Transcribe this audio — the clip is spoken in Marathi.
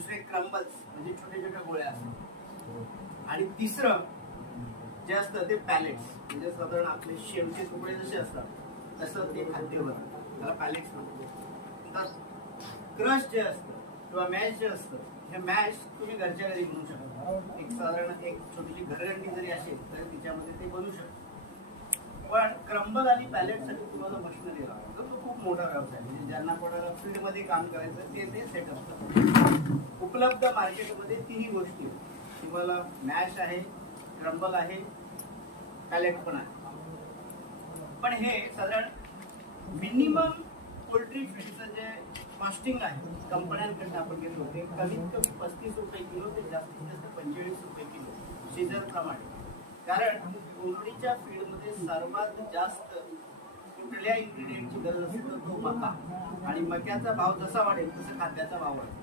दुसरे क्रम्बल्स म्हणजे छोटे छोटे गोळ्या असतात, आणि तिसरं जे असतं ते पॅलेट्स, म्हणजे साधारण आपले शेवचे तुकडे जसे असतात तसं ते खाद्य बनतं, त्याला पॅलेट्स म्हणतात. क्रश जे असतं किंवा मॅश जे असतं, हे मॅश तुम्ही घरच्या घरी बनवू शकता. एक साधारण एक छोटीशी घरघंटी जरी असेल तर तिच्यामध्ये ते बनवू शकतं. पण क्रम्बल आणि पॅलेटसाठी तुम्हाला मशिनरी लागतं, तो खूप मोठा व्यवसाय, म्हणजे ज्यांना कोणाला फील्डमध्ये काम करायचं ते सेटअप करतात. उपलब्ध मार्केटमध्ये तिन्ही गोष्टी, तुम्हाला मॅश आहे, क्रम्बल आहे, पॅलेट पण आहे. पण हे साधारण मिनिमम पोल्ट्री फीडचं जे कॉस्टिंग आहे कंपन्यांकडनं आपण घेतो ते कमीत कमी 35 रुपये किलो ते जास्तीत जास्त 45 रुपये किलो सीझन प्रमाणे. कारण कोंबडीच्या फीडमध्ये सर्वात जास्त कुठल्या इन्ग्रेडियंटची गरज असते तर तो मका, आणि मक्याचा भाव जसा वाढेल तसं खाद्याचा भाव वाढेल.